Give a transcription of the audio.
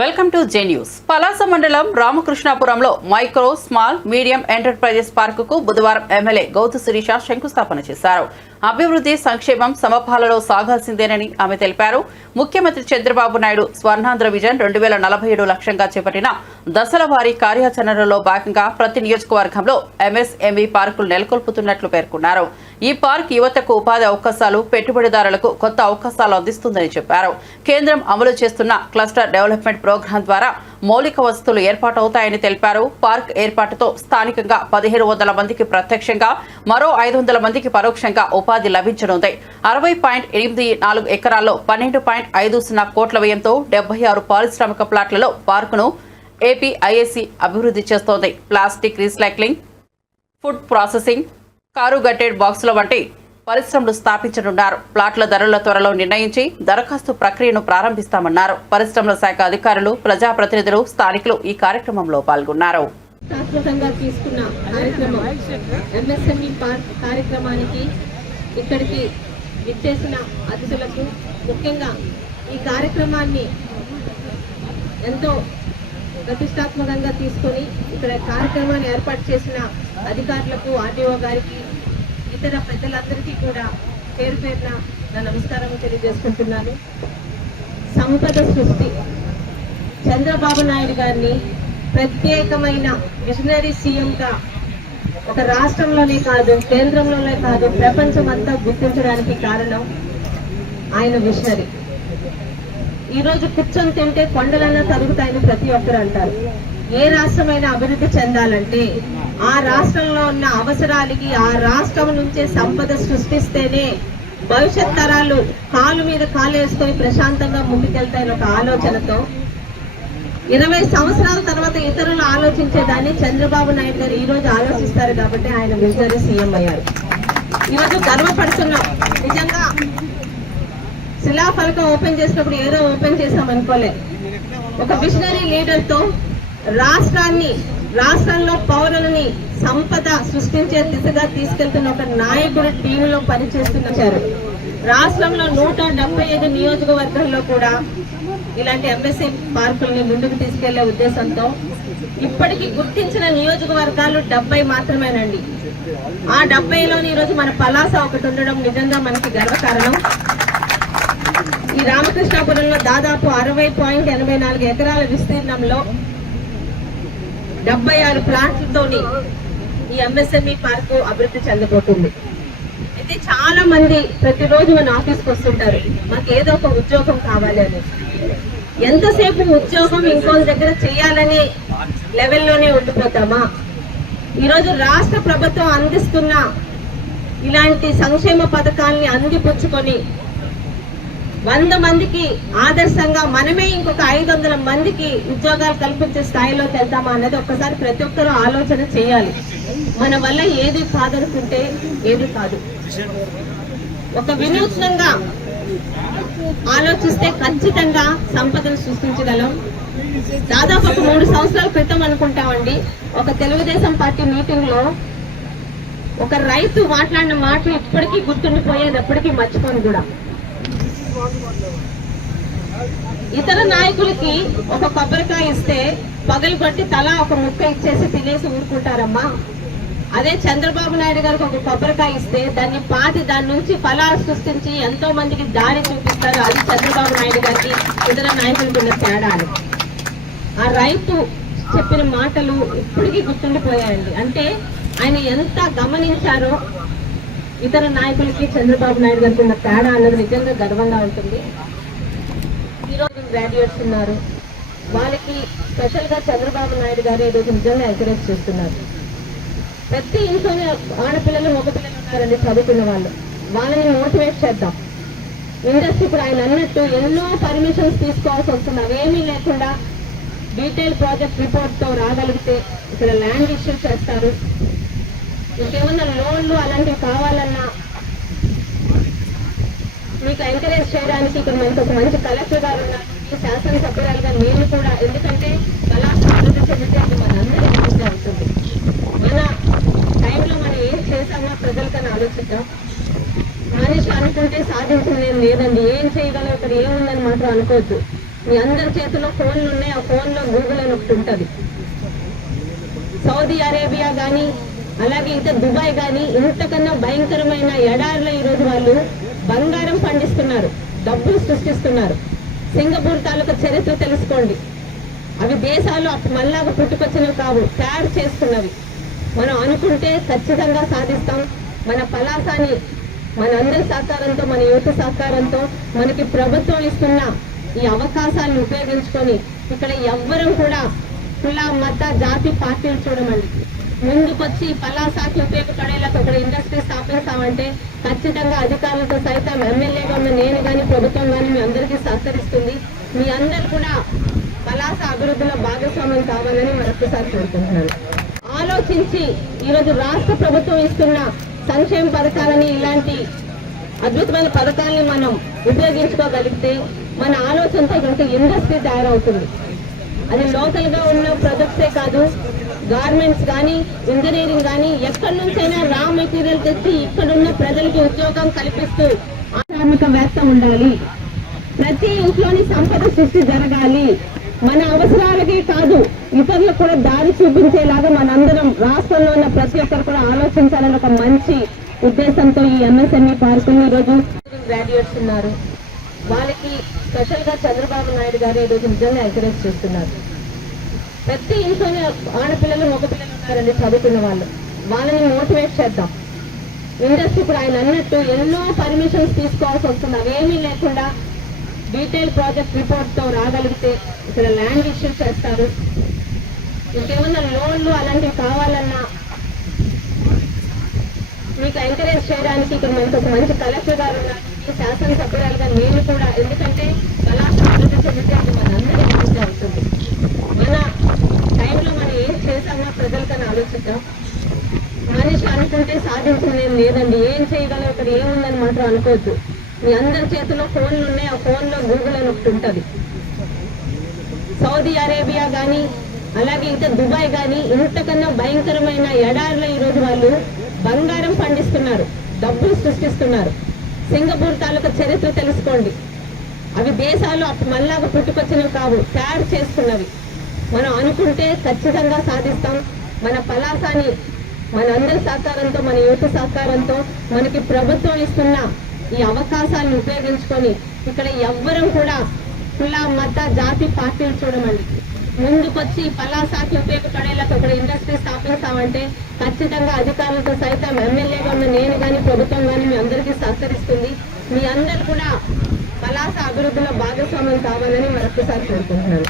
Welcome to J news. Palasa మండలం రామకృష్ణాపురంలో micro, small, medium enterprises పార్కుకు బుధవారం MLA Gouthu Sirisha శంకుస్థాపన చేశారు. అభివృద్ధి, సంక్షేమం సమపాలలో సాగాల్సిందేనని ఆమె తెలిపారు. ముఖ్యమంత్రి చంద్రబాబు నాయుడు స్వర్ణాంధ్ర విజన్ 2047 లక్ష్యంగా చేపట్టిన దశల వారీ కార్యాచరణలో భాగంగా ప్రతి నియోజకవర్గంలో ఎంఎస్ఎంఈ పార్కులు నెలకొల్పుతున్నట్లు పేర్కొన్నారు. ఈ పార్క్ యువతకు ఉపాధి అవకాశాలు, పెట్టుబడిదారులకు కొత్త అవకాశాలు అందిస్తుందని చెప్పారు. కేంద్రం అమలు చేస్తున్న క్లస్టర్ డెవలప్మెంట్ ప్రోగ్రాం ద్వారా మౌలిక వసతులు ఏర్పాటవుతాయని తెలిపారు. పార్క్ ఏర్పాటుతో స్థానికంగా 1700 మందికి ప్రత్యక్షంగా, మరో 500 మందికి పరోక్షంగా ఉపాధి లభించనుంది. 60.84 ఎకరాల్లో 12.50 కోట్ల వ్యయంతో 76 పారిశ్రామిక ప్లాట్లలో పార్కును ఏపీఐఏసీ అభివృద్ధి చేస్తోంది. ప్లాస్టిక్ రీసైక్లింగ్, ఫుడ్ ప్రాసెసింగ్, కారుగట్టెడ్ బాక్సుల వంటి పరిశ్రమలు స్థాపించనున్నారు. ప్లాట్ల ధరల త్వరలో నిర్ణయించి దరఖాస్తు ప్రక్రియను ప్రారంభిస్తామన్నారు. పరిశ్రమల శాఖ అధికారులు, ప్రజాప్రతినిధులు, స్థానికులు ఈ కార్యక్రమంలో పాల్గొన్నారు. కార్యక్రమానికి ఇక్కడికి విచ్చేసిన అతిథులకు, ముఖ్యంగా ఈ కార్యక్రమాన్ని ఎంతో ప్రతిష్టాత్మకంగా తీసుకొని ఇక్కడ కార్యక్రమాన్ని ఏర్పాటు చేసిన అధికారులకు, ఆర్డీఓ గారికి, ఇతర పెద్దలందరికీ కూడా పేరు పేరున నా నమస్కారం తెలియజేసుకుంటున్నాను. సంపద సృష్టి చంద్రబాబు నాయుడు గారిని ప్రత్యేకమైన విజనరీ సీఎంగా ఒక రాష్ట్రంలోనే కాదు, కేంద్రంలోనే కాదు, ప్రపంచం అంతా గుర్తించడానికి కారణం ఆయన విజనరీ. ఈరోజు కూర్చొని తింటే కొండలన్నా తరుగుతాయని ప్రతి ఒక్కరు అంటారు. ఏ రాష్ట్రమైనా అభివృద్ధి చెందాలంటే ఆ రాష్ట్రంలో ఉన్న అవసరాలకి ఆ రాష్ట్రం నుంచే సంపద సృష్టిస్తేనే భవిష్యత్ తరాలు కాలు మీద కాలు వేసుకొని ప్రశాంతంగా ముందుకెళ్తాయని ఒక ఆలోచనతో 20 సంవత్సరాల తర్వాత ఇతరులు ఆలోచించేదాన్ని చంద్రబాబు నాయుడు గారు ఈ రోజు ఆలోచిస్తారు కాబట్టి ఆయన విజనరీ సీఎం అయ్యారు. ఈరోజు గర్వపడుతున్నాం. నిజంగా శిలాఫలకం ఓపెన్ చేసినప్పుడు ఏదో ఓపెన్ చేసాం అనుకోలే. ఒక విజనరీ లీడర్తో రాష్ట్రంలో పౌరులని సంపద సృష్టించే దిశగా తీసుకెళ్తున్న ఒక నాయకుడు టీంలో పనిచేస్తున్నారు. రాష్ట్రంలో 175 నియోజకవర్గాల్లో కూడా ఇలాంటి ఎంఎస్ఎం పార్కుల్ని ముందుకు తీసుకెళ్లే ఉద్దేశంతో ఇప్పటికీ గుర్తించిన నియోజకవర్గాలు 70 మాత్రమేనండి. ఆ 70లోని ఈరోజు మన పలాస ఒకటి ఉండడం నిజంగా మనకి గర్వకారణం. ఈ రామకృష్ణాపురంలో దాదాపు 60.84 ఎకరాల విస్తీర్ణంలో 76 ప్లాట్లతోని ఈ ఎంఎస్ఎంఈ పార్కు అభివృద్ధి చెందబోతుంది. అయితే చాలా మంది ప్రతిరోజు మన ఆఫీస్కి వస్తుంటారు, మాకు ఏదో ఒక ఉద్యోగం కావాలి అని. ఎంతసేపు ఉద్యోగం ఇంకోళ్ళ దగ్గర చేయాలనే లెవెల్లోనే ఉండిపోతామా? ఈరోజు రాష్ట్ర ప్రభుత్వం అందిస్తున్న ఇలాంటి సంక్షేమ పథకాల్ని అందిపుచ్చుకొని 100 మందికి ఆదర్శంగా మనమే ఇంకొక 500 మందికి ఉద్యోగాలు కల్పించే స్థాయిలోకి వెళ్తామా అన్నది ఒక్కసారి ప్రతి ఒక్కరూ ఆలోచన చేయాలి. మన వల్ల ఏది కాదనుకుంటే ఏది కాదు. ఒక వినూత్నంగా ఆలోచిస్తే ఖచ్చితంగా సంపదను సృష్టించగలం. దాదాపు ఒక 3 సంవత్సరాల క్రితం అనుకుంటామండి, ఒక తెలుగుదేశం పార్టీ మీటింగ్ లో ఒక రైతు మాట్లాడిన మాటలు ఇప్పటికీ గుర్తుండిపోయేది, ఎప్పటికీ మర్చిపోను కూడా. ఇతర నాయకులకి ఒక కొబ్బరికాయ ఇస్తే పగలు కొట్టి తలా ఒక ముక్క ఇచ్చేసి తినేసి ఊరుకుంటారమ్మా. అదే చంద్రబాబు నాయుడు గారికి ఒక కొబ్బరికాయ ఇస్తే దాన్ని పాతి దాని నుంచి ఫలాలు సృష్టించి ఎంతో మందికి దారి చూపిస్తారు. అది చంద్రబాబు నాయుడు గారికి ఇతర నాయకులకు ఉన్న తేడాలు. ఆ రైతు చెప్పిన మాటలు ఇప్పటికీ గుర్తుండిపోయాయండి. అంటే ఆయన ఎంత గమనించారో ఇతర నాయకులకి చంద్రబాబు నాయుడు గారికి ఉన్న తేడా అన్నది నిజంగా గర్వంగా ఉంటుంది. ఈరోజు గ్రాడ్యుయేట్స్ ఉన్నారు, వాళ్ళకి స్పెషల్గా చంద్రబాబు నాయుడు గారు ఈరోజు నిజంగా ఎంకరేజ్ చేస్తున్నారు. ప్రతి ఇంట్లోనే ఆడపిల్లలు, మగ పిల్లలు ఉన్నారండి చదువుకున్న వాళ్ళు. వాళ్ళని మోటివేట్ చేద్దాం. ఇండస్ట్రీ ఇప్పుడు ఆయన అన్నట్టు ఎన్నో పర్మిషన్స్ తీసుకోవాల్సి వస్తుంది. అవేమీ లేకుండా డీటెయిల్ ప్రాజెక్ట్ రిపోర్ట్తో రాగలిగితే ఇక్కడ ల్యాండ్ ఇష్యూ చేస్తారు. ఇంకేమన్నా లోన్లు అలాంటివి కావాలన్నా మీకు ఎంకరేజ్ చేయడానికి ఇక్కడ మనకు ఒక మంచి కలెక్టర్ గారు ఉన్నారు, శాసనసభ్యురాలుగా నేను కూడా. ఎందుకంటే పలాస అభివృద్ధి చెందితే అది మనందరికీ అభివృద్ధి అవుతుంది. మన టైంలో మనం ఏం చేసామో ప్రజలకన్నా ఆలోచిద్దాం. మనిషి అనుకుంటే సాధించింది ఏం లేదండి. ఏం చేయగలం, ఇక్కడ ఏముందని మాత్రం అనుకోవద్దు. మీ అందరి చేతిలో ఫోన్లు ఉన్నాయి. ఆ ఫోన్లో గూగుల్ అని ఒకటి ఉంటుంది. సౌదీ అరేబియా కానీ అలాగే ఇంకా దుబాయ్ కానీ ఇంతకన్నా భయంకరమైన ఎడారిలో ఈరోజు వాళ్ళు బంగారం పండిస్తున్నారు, డబ్బులు సృష్టిస్తున్నారు. సింగపూర్ తాలూకా చరిత్ర తెలుసుకోండి. అవి దేశాలు మళ్ళాగా పుట్టుకొచ్చినవి కావు, తయారు చేసుకున్నవి. మనం అనుకుంటే ఖచ్చితంగా సాధిస్తాం. మన పలాసాని మన అందరి సహకారంతో, మన యువత సహకారంతో మనకి ప్రభుత్వం ఇస్తున్న ఈ అవకాశాలను ఉపయోగించుకొని ఇక్కడ ఎవ్వరం కూడా కుల మత జాతి పార్టీలు చూడమండి. ముందుకొచ్చి పలాసాకి ఉపయోగపడేలాగా ఒక ఇండస్ట్రీ స్థాపిస్తామంటే ఖచ్చితంగా అధికారులతో సైతం ఎమ్మెల్యేగా ఉన్న నేను కానీ ప్రభుత్వం కానీ మీ అందరికీ సహకరిస్తుంది. మీ అందరు కూడా పలాస అభివృద్ధిలో భాగస్వామ్యం కావాలని మరొకసారి కోరుకుంటున్నాను. ఆలోచించి ఈరోజు రాష్ట్ర ప్రభుత్వం ఇస్తున్న సంక్షేమ పథకాలని, ఇలాంటి అద్భుతమైన పథకాలని మనం ఉపయోగించుకోగలిగితే మన ఆలోచనతో కనుక ఇండస్ట్రీ తయారవుతుంది. అది లోకల్ గా ఉన్న ప్రొజెక్ట్సే కాదు, గార్మెంట్స్ కానీ ఇంజనీరింగ్ కానీ ఎక్కడి నుంచైనా రా మెటీరియల్ తెచ్చి ఇక్కడున్న ప్రజలకి ఉద్యోగం కల్పిస్తూ కార్మికవేత్త ఉండాలి. ప్రతి ఇంట్లోని సంపద సృష్టి జరగాలి. మన అవసరాలకే కాదు ఇతరులకు కూడా దారి చూపించేలాగా మనందరం రాష్ట్రంలో ఉన్న ప్రతి ఒక్కరు కూడా ఆలోచించాలని ఒక మంచి ఉద్దేశంతో ఈ ఎంఎస్ఎంఈ పార్కుని ఈరోజు గ్రాడ్యుయేట్స్ ఉన్నారు. వాళ్ళకి స్పెషల్ గా చంద్రబాబు నాయుడు గారు ఈరోజు నిజంగా ఎంకరేజ్ చేస్తున్నారు. ప్రతి ఇంట్లోనే ఆడపిల్లలు మగపిల్లలు ఉన్నారండి చదువుకున్న వాళ్ళు. వాళ్ళని మోటివేట్ చేద్దాం. ఇండస్ట్రీ ఇప్పుడు ఆయన అన్నట్టు ఎన్నో పర్మిషన్స్ తీసుకోవాల్సి వస్తుంది. అవేమీ లేకుండా డీటెయిల్ ప్రాజెక్ట్ రిపోర్ట్ తో రాగలిగితే ఇక్కడ ల్యాండ్ ఇష్యూ చేస్తారు. ఇంకేమన్నా లోన్లు అలాంటివి కావాలన్నా మీకు ఎంకరేజ్ చేయడానికి ఇక్కడ మనకు ఒక మంచి కలెక్టర్ గారు ఉన్నారు, శాసనసభ్యురాలుగా నేను కూడా. ఎందుకంటే పలాస అభివృద్ధి చెందితే అది మనందరికీ అభివృద్ధి అవుతుంది. మన టైంలో మనం ఏం చేశామో ప్రజలకని ఆలోచిద్దాం. మనిషి అనుకుంటే సాధించలేం లేదండి. ఏం చేయగలం, ఇక్కడ ఏముందని మాత్రం అనుకోవద్దు. మీ అందరి చేతిలో ఫోన్లు ఉన్నాయి. ఆ ఫోన్లో గూగుల్ అని ఒకటి ఉంటుంది. సౌదీ అరేబియా కానీ అలాగే ఇంకా దుబాయ్ కానీ ఇంతకన్నా భయంకరమైన ఎడారిలో ఈరోజు వాళ్ళు బంగారం పండిస్తున్నారు, డబ్బులు సృష్టిస్తున్నారు. సింగపూర్ తాలూకా చరిత్ర తెలుసుకోండి. అవి దేశాలు మళ్ళాగా పుట్టుకొచ్చినవి కావు, తయారు చేసుకున్నవి. మనం అనుకుంటే ఖచ్చితంగా సాధిస్తాం. మన పలాసాని మన అందరి సహకారంతో, మన యువత సహకారంతో మనకి ప్రభుత్వం ఇస్తున్న ఈ అవకాశాలను ఉపయోగించుకొని ఇక్కడ ఎవ్వరం కూడా కుల మత జాతి పార్టీలు చూడమండి. ముందుకొచ్చి పలాసాకి ఉపయోగపడేలాగా ఒక ఇండస్ట్రీ స్థాపిస్తామంటే ఖచ్చితంగా అధికారులతో సైతం ఎమ్మెల్యేగా ఉన్న నేను కానీ ప్రభుత్వం కానీ మీ అందరికీ సహకరిస్తుంది. మీ అందరు కూడా పలాస అభివృద్ధిలో భాగస్వామ్యం కావాలని మరొకసారి కోరుకుంటున్నాను.